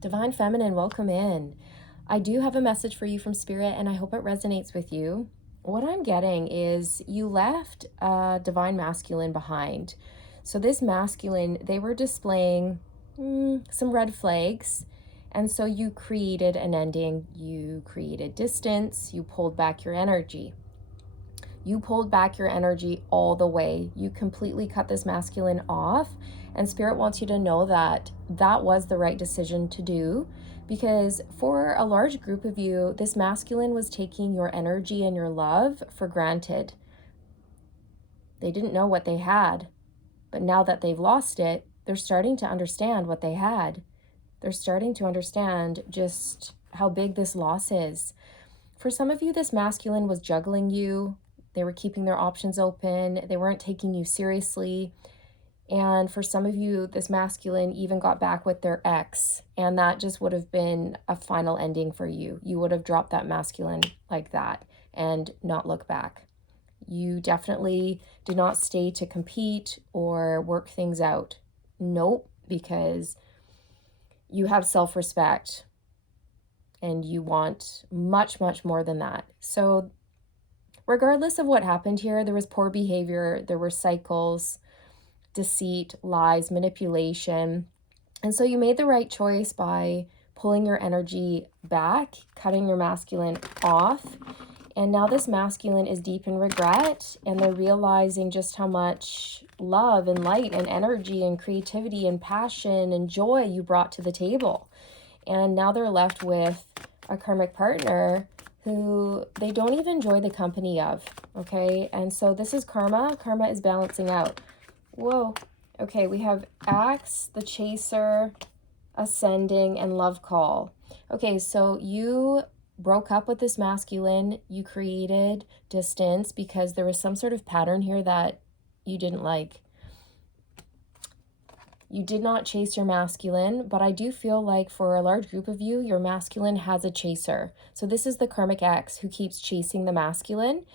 Divine Feminine, welcome in. I do have a message for you from Spirit, and I hope it resonates with you. What I'm getting is you left a Divine Masculine behind. So this masculine, they were displaying some red flags. And so you created an ending. You created distance. You pulled back your energy. You pulled back your energy all the way. You completely cut this masculine off. And Spirit wants you to know that that was the right decision to do, because for a large group of you, this masculine was taking your energy and your love for granted. They didn't know what they had, but now that they've lost it, they're starting to understand what they had. They're starting to understand just how big this loss is. For some of you, this masculine was juggling you. They were keeping their options open. They weren't taking you seriously. And for some of you, this masculine even got back with their ex. And that just would have been a final ending for you. You would have dropped that masculine like that and not look back. You definitely did not stay to compete or work things out. Nope, because you have self-respect and you want much, much more than that. So regardless of what happened here, there was poor behavior, there were cycles, deceit, lies, manipulation. And so you made the right choice by pulling your energy back, cutting your masculine off. And now this masculine is deep in regret, and they're realizing just how much love and light and energy and creativity and passion and joy you brought to the table. And now they're left with a karmic partner who they don't even enjoy the company of, okay? And so this is karma. Karma is balancing out. Whoa. Okay, we have Axe, the Chaser, Ascending, and Love Call. Okay, so you broke up with this masculine. You created distance because there was some sort of pattern here that you didn't like. You did not chase your masculine, but I do feel like for a large group of you, your masculine has a chaser. So this is the karmic ex who keeps chasing the masculine.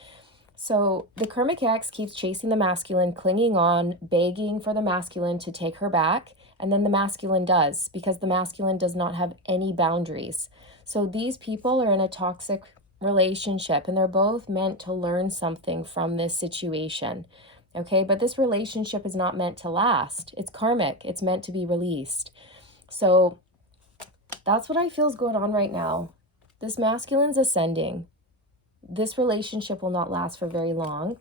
So the karmic ex keeps chasing the masculine, clinging on, begging for the masculine to take her back. And then the masculine does, because the masculine does not have any boundaries. So these people are in a toxic relationship, and they're both meant to learn something from this situation. Okay, but this relationship is not meant to last. It's karmic. It's meant to be released. So that's what I feel is going on right now. This masculine's ascending. This relationship will not last for very long.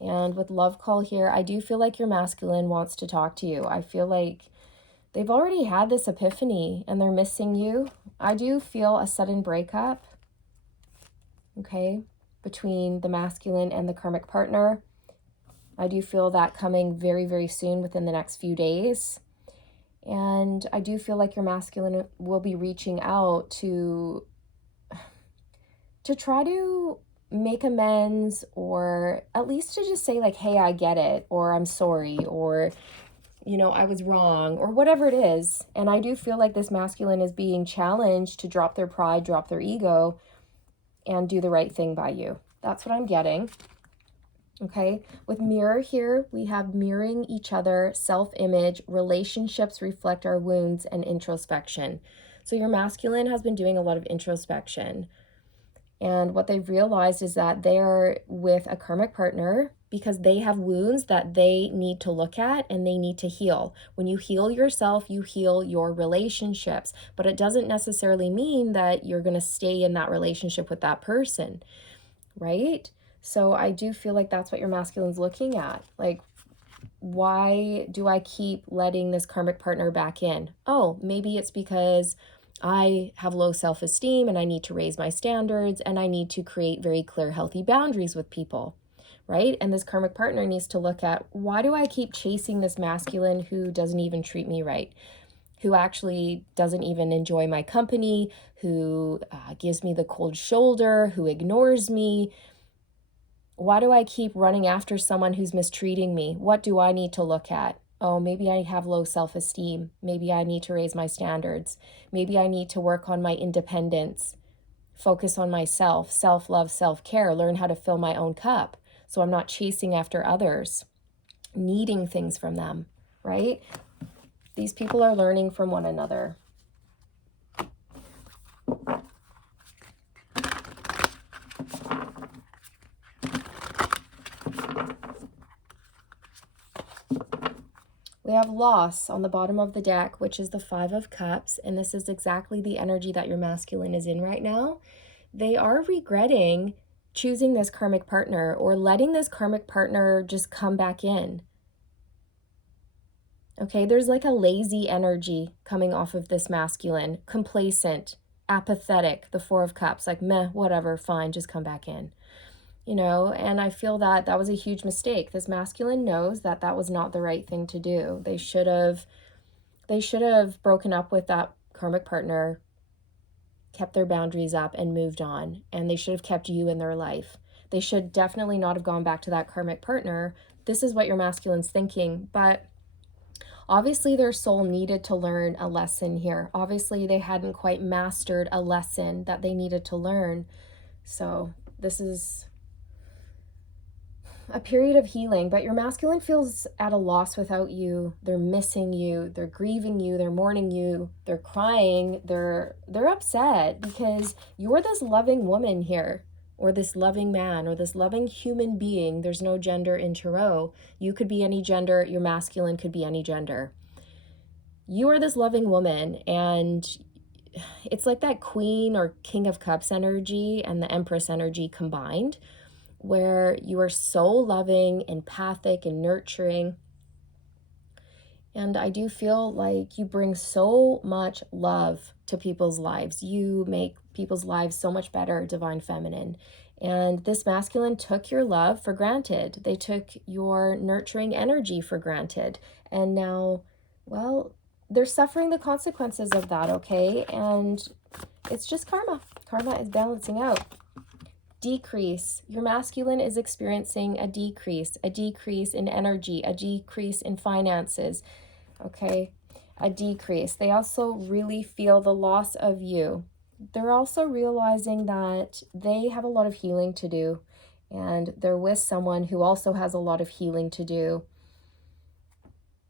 And with Love Call here, I do feel like your masculine wants to talk to you. I feel like they've already had this epiphany and they're missing you. I do feel a sudden breakup, okay, between the masculine and the karmic partner. I do feel that coming very, very soon within the next few days. And I do feel like your masculine will be reaching out to try to make amends, or at least to just say like, hey, I get it, or I'm sorry, or, you know, I was wrong, or whatever it is. And I do feel like this masculine is being challenged to drop their pride, drop their ego, and do the right thing by you. That's what I'm getting. Okay, with mirror here, we have mirroring each other, self-image, relationships reflect our wounds, and introspection. So your masculine has been doing a lot of introspection. And what they've realized is that they're with a karmic partner because they have wounds that they need to look at and they need to heal. When you heal yourself, you heal your relationships. But it doesn't necessarily mean that you're going to stay in that relationship with that person, right? So I do feel like that's what your masculine's looking at. Like, why do I keep letting this karmic partner back in? Oh, maybe it's because I have low self-esteem and I need to raise my standards and I need to create very clear, healthy boundaries with people, right? And this karmic partner needs to look at, why do I keep chasing this masculine who doesn't even treat me right, who actually doesn't even enjoy my company, who gives me the cold shoulder, who ignores me? Why do I keep running after someone who's mistreating me? What do I need to look at? Oh, maybe I have low self-esteem. Maybe I need to raise my standards. Maybe I need to work on my independence, focus on myself, self-love, self-care, learn how to fill my own cup so I'm not chasing after others, needing things from them, right? These people are learning from one another. We have loss on the bottom of the deck, which is the Five of Cups, and this is exactly the energy that your masculine is in right now. They are regretting choosing this karmic partner or letting this karmic partner just come back in. Okay, there's like a lazy energy coming off of this masculine, complacent, apathetic, the Four of Cups, like meh, whatever, fine, just come back in. You know, and I feel that that was a huge mistake. This masculine knows that that was not the right thing to do. They should have broken up with that karmic partner, kept their boundaries up and moved on, and they should have kept you in their life. They should definitely not have gone back to that karmic partner. This is what your masculine's thinking, but obviously their soul needed to learn a lesson here. Obviously they hadn't quite mastered a lesson that they needed to learn. So this is a period of healing, but your masculine feels at a loss without you. They're missing you, they're grieving you, they're mourning you, they're crying, they're upset because you're this loving woman here, or this loving man, or this loving human being. There's no gender in tarot. You could be any gender, your masculine could be any gender. You are this loving woman, and it's like that Queen or King of Cups energy and the Empress energy combined, where you are so loving, empathic, and nurturing. And I do feel like you bring so much love to people's lives. You make people's lives so much better, Divine Feminine. And this masculine took your love for granted. They took your nurturing energy for granted. And now, well, they're suffering the consequences of that, okay? And it's just karma. Karma is balancing out. Decrease. Your masculine is experiencing a decrease in energy, a decrease in finances, okay? A decrease. They also really feel the loss of you. They're also realizing that they have a lot of healing to do, and they're with someone who also has a lot of healing to do.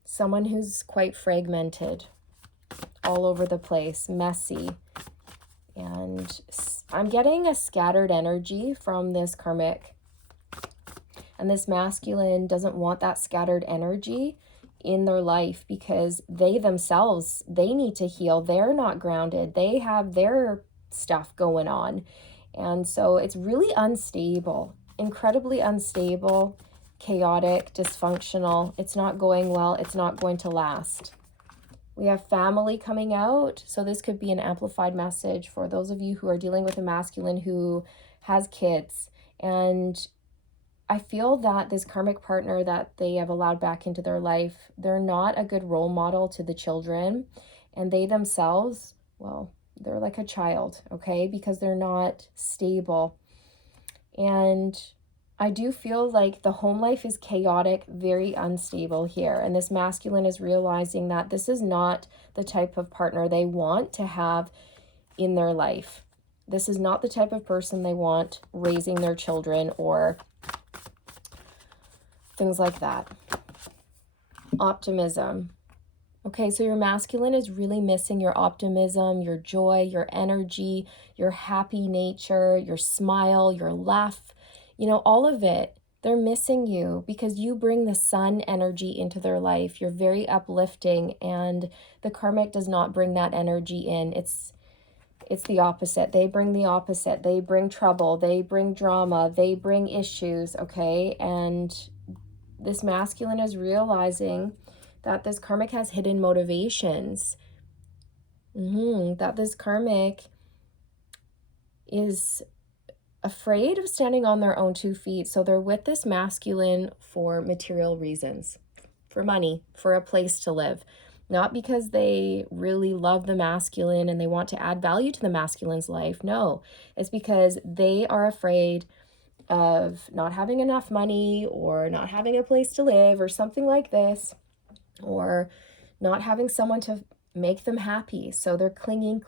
Someone who's quite fragmented, all over the place, messy. And I'm getting a scattered energy from this karmic. And this masculine doesn't want that scattered energy in their life because they themselves, they need to heal. They're not grounded. They have their stuff going on. And so it's really unstable, incredibly unstable, chaotic, dysfunctional. It's not going well. It's not going to last. We have family coming out. So this could be an amplified message for those of you who are dealing with a masculine who has kids. And I feel that this karmic partner that they have allowed back into their life, they're not a good role model to the children. And they themselves, well, they're like a child, okay? Because they're not stable. And I do feel like the home life is chaotic, very unstable here. And this masculine is realizing that this is not the type of partner they want to have in their life. This is not the type of person they want raising their children or things like that. Optimism. Okay, so your masculine is really missing your optimism, your joy, your energy, your happy nature, your smile, your laugh. You know, all of it, they're missing you because you bring the sun energy into their life. You're very uplifting, and the karmic does not bring that energy in. It's the opposite. They bring the opposite. They bring trouble. They bring drama. They bring issues, okay? And this masculine is realizing that this karmic has hidden motivations. That this karmic is afraid of standing on their own 2 feet. So they're with this masculine for material reasons, for money, for a place to live. Not because they really love the masculine and they want to add value to the masculine's life. No, it's because they are afraid of not having enough money or not having a place to live or something like this, or not having someone to make them happy. So they're clinging.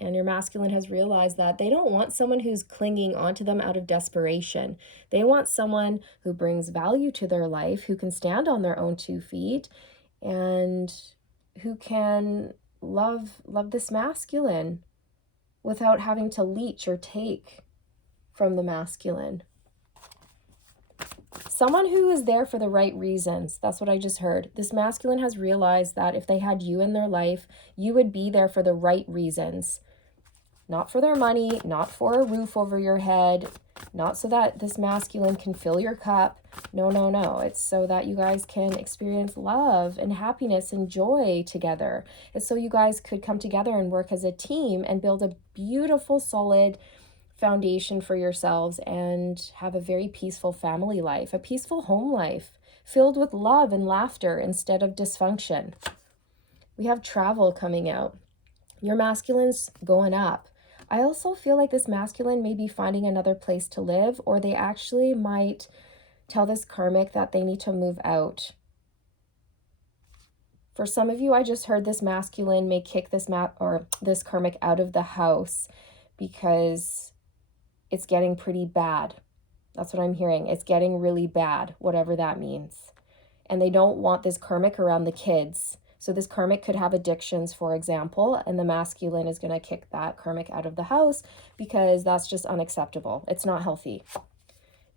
And your masculine has realized that they don't want someone who's clinging onto them out of desperation. They want someone who brings value to their life, who can stand on their own 2 feet, and who can love this masculine. without having to leech or take from the masculine. Someone who is there for the right reasons. That's what I just heard. This masculine has realized that if they had you in their life, you would be there for the right reasons. Not for their money, not for a roof over your head, not so that this masculine can fill your cup. No, no, no. It's so that you guys can experience love and happiness and joy together. It's so you guys could come together and work as a team and build a beautiful, solid foundation for yourselves and have a very peaceful family life, a peaceful home life filled with love and laughter instead of dysfunction. We have travel coming out. Your masculine's going up. I also feel like this masculine may be finding another place to live, or they actually might tell this karmic that they need to move out. For some of you, I just heard this masculine may kick this this karmic out of the house because it's getting pretty bad. That's what I'm hearing. It's getting really bad, whatever that means. And they don't want this karmic around the kids. So this karmic could have addictions, for example, and the masculine is going to kick that karmic out of the house because that's just unacceptable. It's not healthy.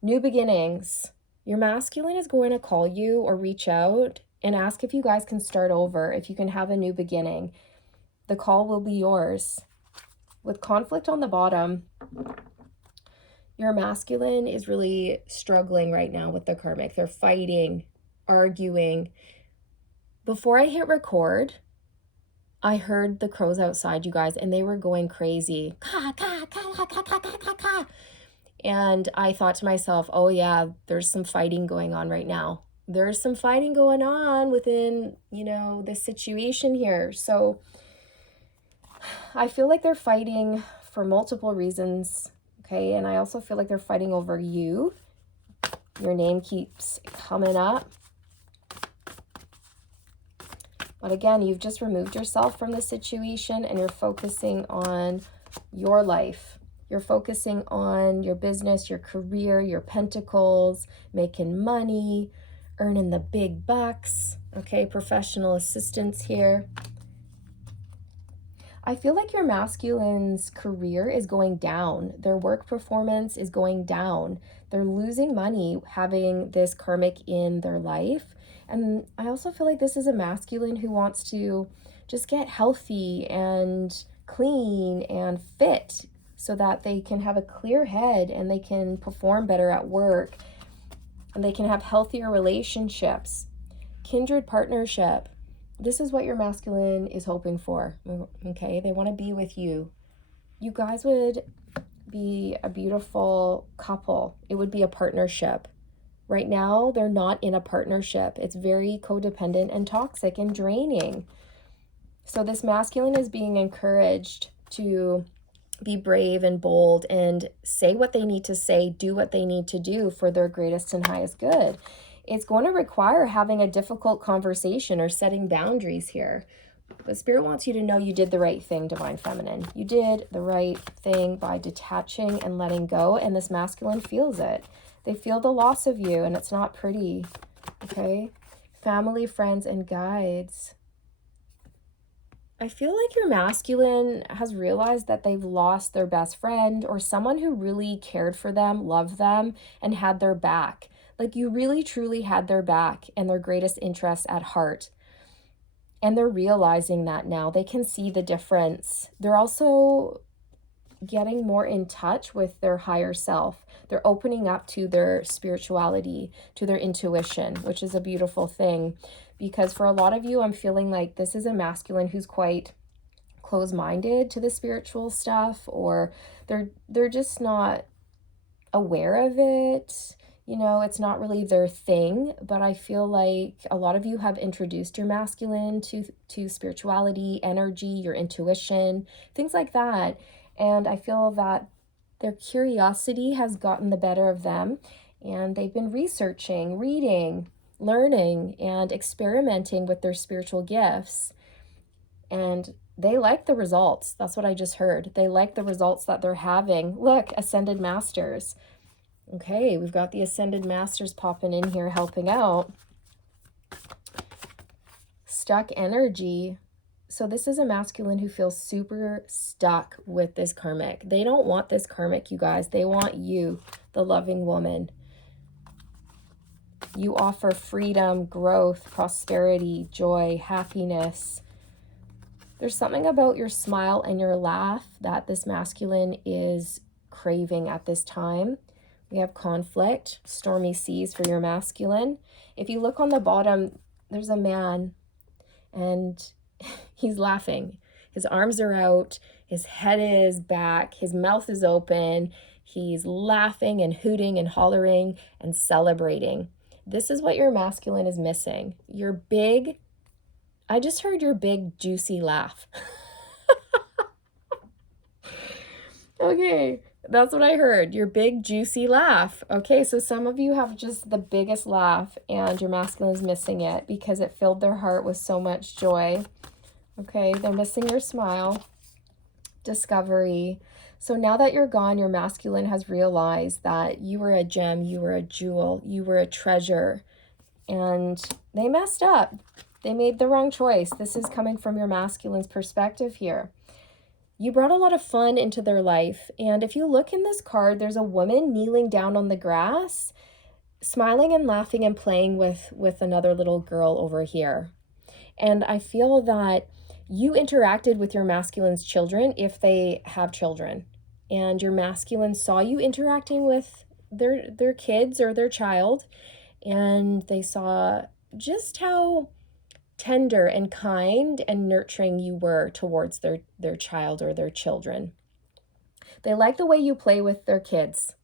New beginnings. Your masculine is going to call you or reach out and ask if you guys can start over, if you can have a new beginning. The call will be yours. With conflict on the bottom, your masculine is really struggling right now with the karmic. They're fighting, arguing. Before I hit record, I heard the crows outside, you guys, and they were going crazy. Caw, caw, caw, caw, caw, caw, caw, caw. And I thought to myself, oh yeah, there's some fighting going on right now. There's some fighting going on within, this situation here. So I feel like they're fighting for multiple reasons, okay? And I also feel like they're fighting over you. Your name keeps coming up. But again, you've just removed yourself from the situation and you're focusing on your life. You're focusing on your business, your career, your pentacles, making money, earning the big bucks, okay? Professional assistance here. I feel like your masculine's career is going down. Their work performance is going down. They're losing money having this karmic in their life. And I also feel like this is a masculine who wants to just get healthy and clean and fit so that they can have a clear head and they can perform better at work and they can have healthier relationships. Kindred partnership. This is what your masculine is hoping for, okay? They want to be with you. You guys would be a beautiful couple. It would be a partnership. Right now, they're not in a partnership. It's very codependent and toxic and draining. So this masculine is being encouraged to be brave and bold and say what they need to say, do what they need to do for their greatest and highest good. It's going to require having a difficult conversation or setting boundaries here. But Spirit wants you to know you did the right thing, Divine Feminine. You did the right thing by detaching and letting go, and this masculine feels it. They feel the loss of you, and it's not pretty, okay? Family, friends, and guides. I feel like your masculine has realized that they've lost their best friend or someone who really cared for them, loved them, and had their back. Like you really, truly had their back and their greatest interests at heart. And they're realizing that now. They can see the difference. They're also getting more in touch with their higher self. They're opening up to their spirituality, to their intuition, which is a beautiful thing. Because for a lot of you, I'm feeling like this is a masculine who's quite closed-minded to the spiritual stuff, or they're just not aware of it. It's not really their thing, but I feel like a lot of you have introduced your masculine to spirituality, energy, your intuition, things like that. And I feel that their curiosity has gotten the better of them, and they've been researching, reading, learning, and experimenting with their spiritual gifts. And they like the results. That's what I just heard. They like the results that they're having. Look, Ascended Masters. Okay, we've got the Ascended Masters popping in here helping out. Stuck energy. So this is a masculine who feels super stuck with this karmic. They don't want this karmic, you guys. They want you, the loving woman. You offer freedom, growth, prosperity, joy, happiness. There's something about your smile and your laugh that this masculine is craving at this time. We have conflict, stormy seas for your masculine. If you look on the bottom, there's a man and he's laughing. His arms are out, his head is back, his mouth is open. He's laughing and hooting and hollering and celebrating. This is what your masculine is missing. Your big, I just heard your big juicy laugh. Okay, that's what I heard. Your big juicy laugh. Okay, so some of you have just the biggest laugh and your masculine is missing it because it filled their heart with so much joy. Okay, they're missing your smile. Discovery. So now that you're gone, your masculine has realized that you were a gem, you were a jewel, you were a treasure, and they messed up. They made the wrong choice. This is coming from your masculine's perspective here. You brought a lot of fun into their life. And if you look in this card, there's a woman kneeling down on the grass, smiling and laughing and playing with another little girl over here. And I feel that you interacted with your masculine's children if they have children. And your masculine saw you interacting with their kids or their child. And they saw just how tender and kind and nurturing you were towards their child or their children. They like the way you play with their kids.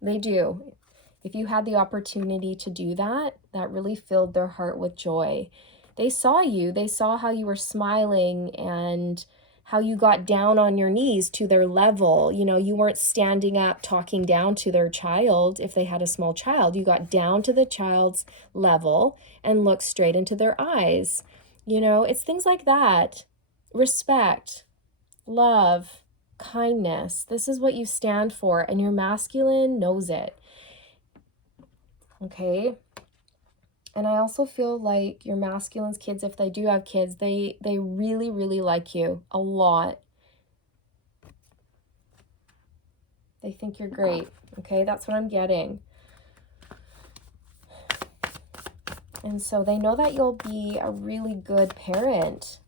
They do. If you had the opportunity to do that, that really filled their heart with joy. They saw you. They saw how you were smiling and how you got down on your knees to their level. You know, you weren't standing up talking down to their child if they had a small child. You got down to the child's level and looked straight into their eyes. You know, it's things like that. Respect, love, kindness. This is what you stand for, and your masculine knows it. Okay? And I also feel like your masculine's kids, if they do have kids, they really, really like you a lot. They think you're great. Okay, that's what I'm getting. And so they know that you'll be a really good parent.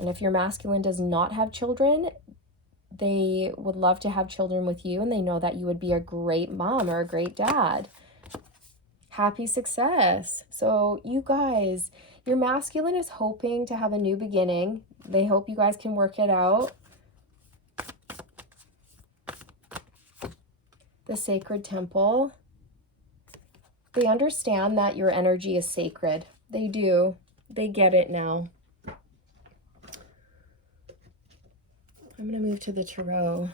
And if your masculine does not have children, they would love to have children with you, and they know that you would be a great mom or a great dad. Happy success. So you guys, your masculine is hoping to have a new beginning. They hope you guys can work it out. The sacred temple. They understand that your energy is sacred. They do. They get it now. I'm going to move to the tarot.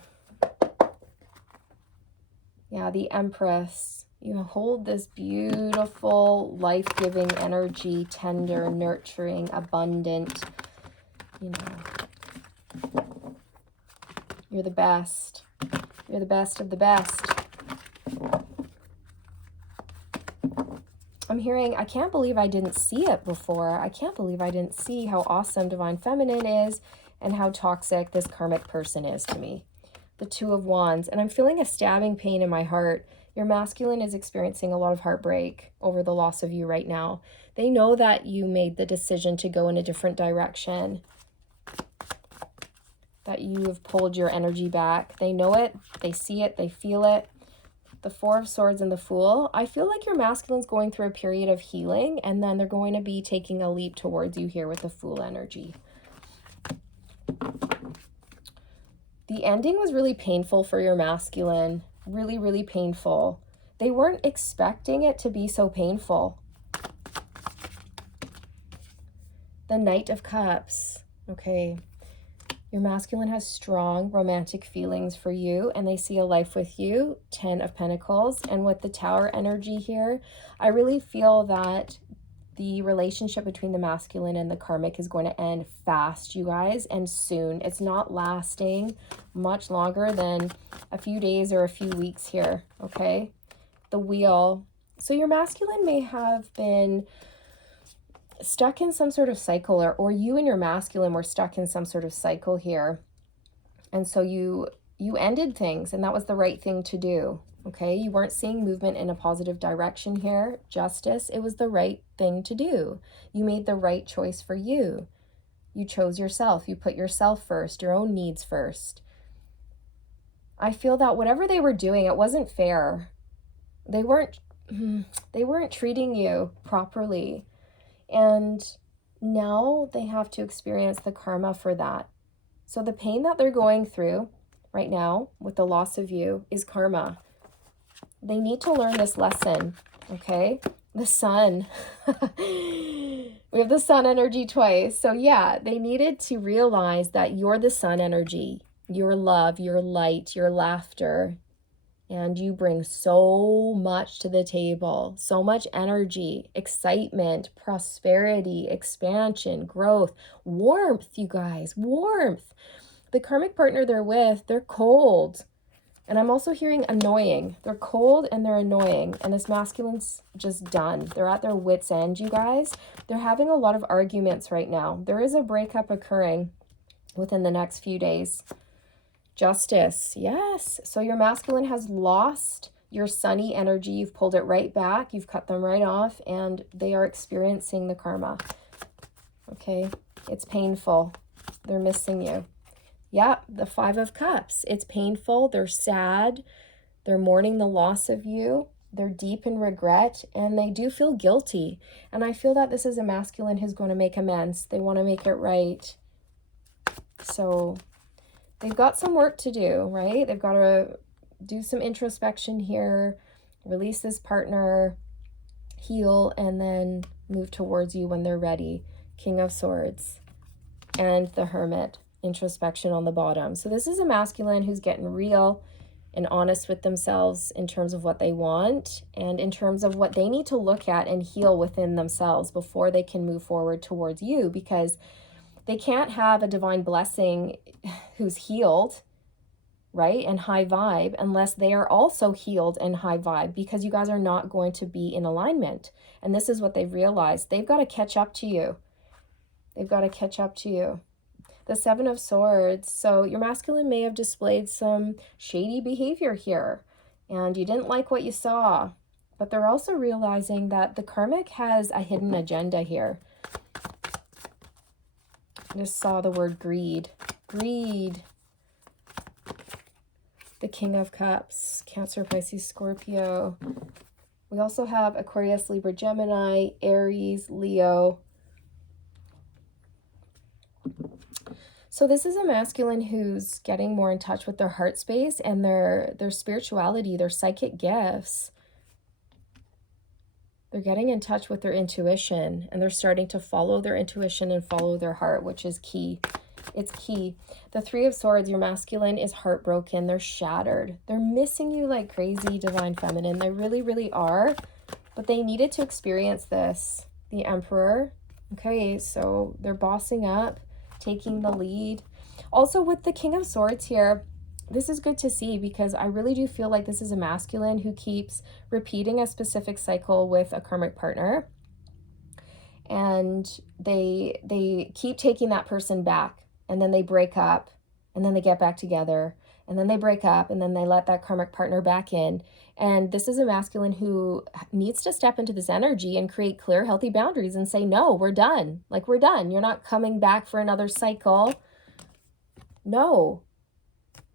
Yeah, the Empress. You hold this beautiful, life-giving energy, tender, nurturing, abundant. You know, you're the best. You're the best of the best. I'm hearing, I can't believe I didn't see it before. I can't believe I didn't see how awesome Divine Feminine is and how toxic this karmic person is to me. The Two of Wands. And I'm feeling a stabbing pain in my heart. Your masculine is experiencing a lot of heartbreak over the loss of you right now. They know that you made the decision to go in a different direction, that you have pulled your energy back. They know it, they see it, they feel it. The Four of Swords and the Fool. I feel like your masculine's going through a period of healing, and then they're going to be taking a leap towards you here with the Fool energy. The ending was really painful for your masculine. Really, really painful. They weren't expecting it to be so painful. The Knight of Cups. Okay. Your masculine has strong romantic feelings for you, and they see a life with you. 10 of Pentacles. And with the Tower energy here, I really feel that the relationship between the masculine and the karmic is going to end fast, you guys, and soon. It's not lasting much longer than a few days or a few weeks here, okay? The Wheel. So your masculine may have been stuck in some sort of cycle, or you and your masculine were stuck in some sort of cycle here. And so you ended things, and that was the right thing to do. Okay, you weren't seeing movement in a positive direction here. Justice, it was the right thing to do. You made the right choice for you. You chose yourself. You put yourself first, your own needs first. I feel that whatever they were doing, it wasn't fair. They weren't treating you properly. And now they have to experience the karma for that. So the pain that they're going through right now with the loss of you is karma. They need to learn this lesson, okay? The sun. We have the sun energy twice. So yeah, they needed to realize that you're the sun energy, your love, your light, your laughter, and you bring so much to the table, so much energy, excitement, prosperity, expansion, growth, warmth, you guys, warmth. The karmic partner they're with, they're cold. And I'm also hearing annoying. They're cold and they're annoying. And this masculine's just done. They're at their wits' end, you guys. They're having a lot of arguments right now. There is a breakup occurring within the next few days. Justice, yes. So your masculine has lost your sunny energy. You've pulled it right back. You've cut them right off. And they are experiencing the karma. Okay? It's painful. They're missing you. Yeah, the 5 of Cups. It's painful. They're sad. They're mourning the loss of you. They're deep in regret, and they do feel guilty. And I feel that this is a masculine who's going to make amends. They want to make it right. So they've got some work to do, right? They've got to do some introspection here, release this partner, heal, and then move towards you when they're ready. King of Swords and the Hermit. Introspection on the bottom. So this is a masculine who's getting real and honest with themselves in terms of what they want and in terms of what they need to look at and heal within themselves before they can move forward towards you, because they can't have a divine blessing who's healed, right, and high vibe unless they are also healed and high vibe, because you guys are not going to be in alignment. And this is what they've realized. They've got to catch up to you. They've got to catch up to you. The 7 of Swords. So your masculine may have displayed some shady behavior here, and you didn't like what you saw. But they're also realizing that the karmic has a hidden agenda here. I just saw the word greed. Greed. The King of Cups. Cancer, Pisces, Scorpio. We also have Aquarius, Libra, Gemini, Aries, Leo. So this is a masculine who's getting more in touch with their heart space and their spirituality, their psychic gifts. They're getting in touch with their intuition, and they're starting to follow their intuition and follow their heart, which is key. It's key. The 3 of Swords, your masculine is heartbroken. They're shattered. They're missing you like crazy, Divine Feminine. They really, really are. But they needed to experience this. The Emperor. Okay, so they're bossing up, taking the lead. Also with the King of Swords here, this is good to see, because I really do feel like this is a masculine who keeps repeating a specific cycle with a karmic partner. And they keep taking that person back, and then they break up, and then they get back together, and then they break up, and then they let that karmic partner back in. And this is a masculine who needs to step into this energy and create clear, healthy boundaries and say, no, we're done. Like, we're done. You're not coming back for another cycle. No.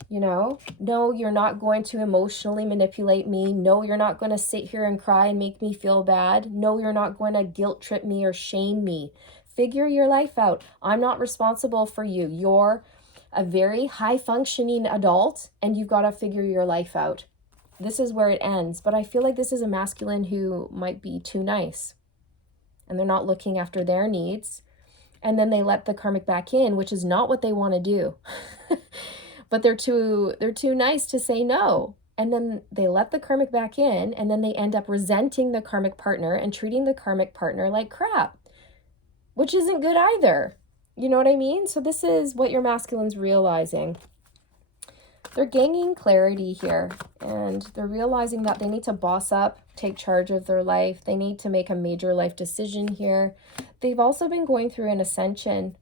You know, no, you're not going to emotionally manipulate me. No, you're not going to sit here and cry and make me feel bad. No, you're not going to guilt trip me or shame me. Figure your life out. I'm not responsible for you. You're a very high functioning adult, and you've got to figure your life out. This is where it ends. But I feel like this is a masculine who might be too nice, and they're not looking after their needs. And then they let the karmic back in, which is not what they want to do. But they're too nice to say no. And then they let the karmic back in, and then they end up resenting the karmic partner and treating the karmic partner like crap, which isn't good either. You know what I mean? So this is what your masculine's realizing. They're gaining clarity here, and they're realizing that they need to boss up, take charge of their life. They need to make a major life decision here. They've also been going through an ascension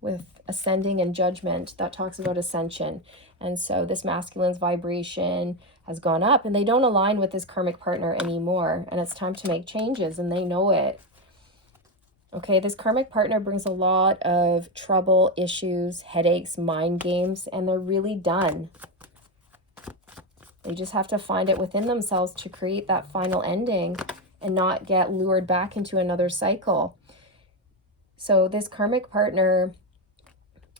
with ascending and judgment that talks about ascension. And so this masculine's vibration has gone up and they don't align with this karmic partner anymore. And it's time to make changes and they know it. Okay, this karmic partner brings a lot of trouble, issues, headaches, mind games, and they're really done. They just have to find it within themselves to create that final ending and not get lured back into another cycle. So this karmic partner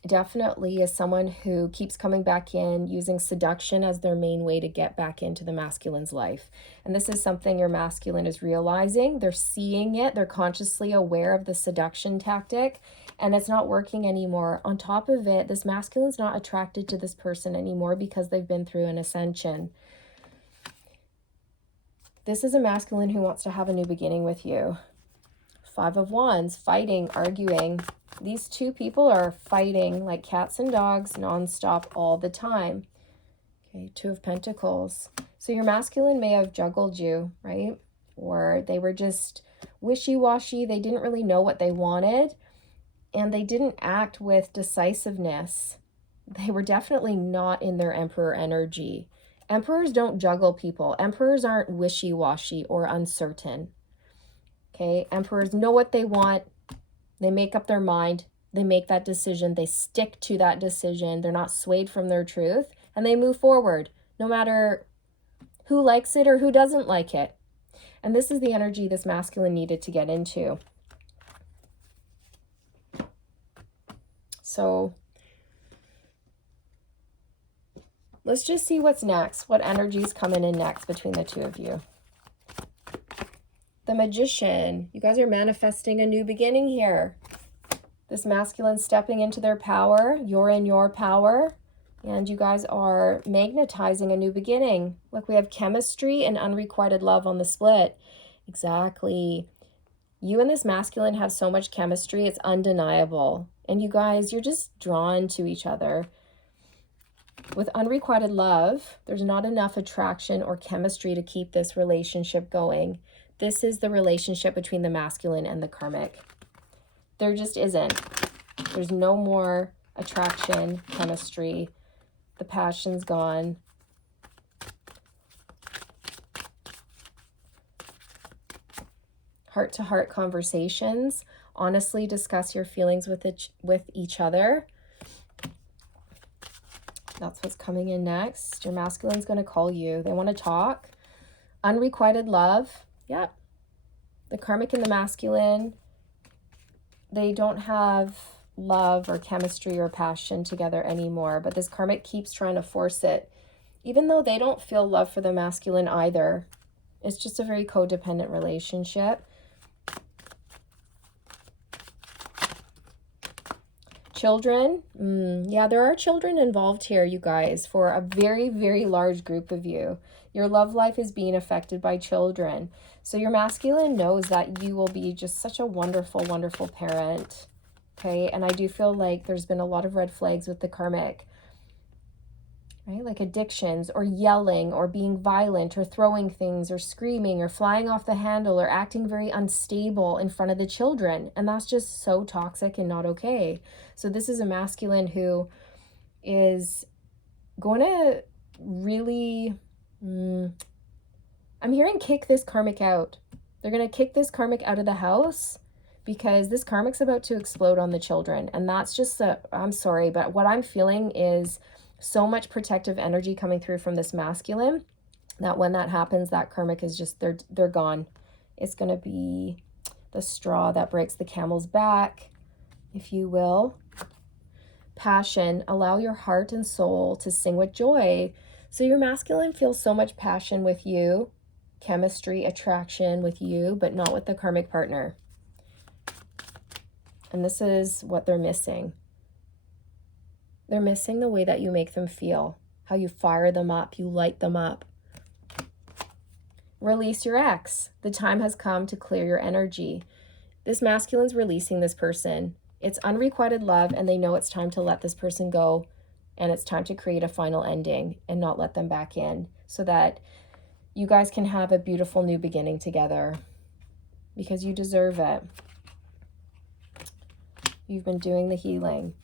definitely is someone who keeps coming back in using seduction as their main way to get back into the masculine's life. And this is something your masculine is realizing. They're seeing it. They're consciously aware of the seduction tactic and it's not working anymore. On top of it, this masculine's not attracted to this person anymore because they've been through an ascension. This is a masculine who wants to have a new beginning with you. 5 of Wands, fighting, arguing. These two people are fighting like cats and dogs nonstop all the time. Okay, 2 of Pentacles. So your masculine may have juggled you, right? Or they were just wishy-washy. They didn't really know what they wanted. And they didn't act with decisiveness. They were definitely not in their Emperor energy. Emperors don't juggle people. Emperors aren't wishy-washy or uncertain. Okay, emperors know what they want. They make up their mind. They make that decision. They stick to that decision. They're not swayed from their truth. And they move forward, no matter who likes it or who doesn't like it. And this is the energy this masculine needed to get into. So let's just see what's next. What energy is coming in next between the two of you. The Magician. You guys are manifesting a new beginning here. This masculine stepping into their power. You're in your power. And you guys are magnetizing a new beginning. Look, we have chemistry and unrequited love on the split. Exactly. You and this masculine have so much chemistry. It's undeniable. And you guys, you're just drawn to each other. With unrequited love, there's not enough attraction or chemistry to keep this relationship going. This is the relationship between the masculine and the karmic. There just isn't. There's no more attraction, chemistry. The passion's gone. Heart-to-heart conversations. Honestly discuss your feelings with each other. That's what's coming in next. Your masculine's going to call you. They want to talk. Unrequited love. Yep. The karmic and the masculine, they don't have love or chemistry or passion together anymore. But this karmic keeps trying to force it. Even though they don't feel love for the masculine either. It's just a very codependent relationship. Children. Yeah, there are children involved here, you guys, for a very, very large group of you. Your love life is being affected by children. So your masculine knows that you will be just such a wonderful, wonderful parent. Okay, and I do feel like there's been a lot of red flags with the karmic. Right? Like addictions or yelling or being violent or throwing things or screaming or flying off the handle or acting very unstable in front of the children. And that's just so toxic and not okay. So this is a masculine who is going to really, I'm hearing kick this karmic out. They're going to kick this karmic out of the house because this karmic's about to explode on the children. And that's just, I'm sorry, but what I'm feeling is so much protective energy coming through from this masculine that when that happens, that karmic is just, they're gone. It's going to be the straw that breaks the camel's back, if you will. Passion. Allow your heart and soul to sing with joy. So your masculine feels so much passion with you, chemistry, attraction with you, but not with the karmic partner. And this is what they're missing. They're missing the way that you make them feel, how you fire them up, you light them up. Release your ex. The time has come to clear your energy. This masculine's releasing this person. It's unrequited love, and they know it's time to let this person go, and it's time to create a final ending and not let them back in so that you guys can have a beautiful new beginning together because you deserve it. You've been doing the healing.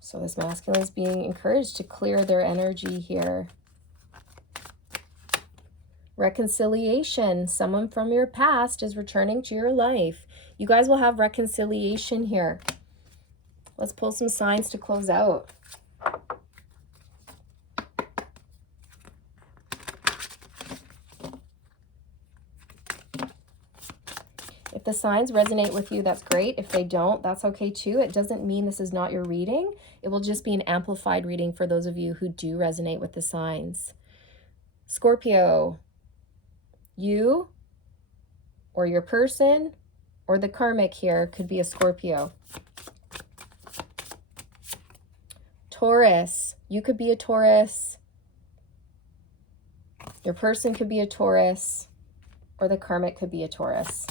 So this masculine is being encouraged to clear their energy here. Reconciliation. Someone from your past is returning to your life. You guys will have reconciliation here. Let's pull some signs to close out. If the signs resonate with you, that's great. If they don't, that's okay too. It doesn't mean this is not your reading. It will just be an amplified reading for those of you who do resonate with the signs. Scorpio, you or your person or the karmic here could be a Scorpio. Taurus, you could be a Taurus. Your person could be a Taurus, or the karmic could be a Taurus.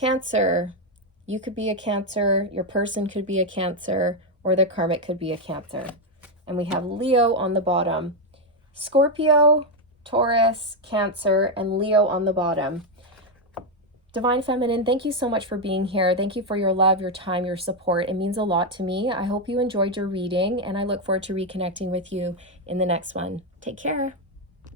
Cancer, you could be a Cancer, your person could be a Cancer, or the karmic could be a Cancer. And we have Leo on the bottom. Scorpio, Taurus, Cancer, and Leo on the bottom. Divine Feminine, thank you so much for being here. Thank you for your love, your time, your support. It means a lot to me. I hope you enjoyed your reading, and I look forward to reconnecting with you in the next one. Take care.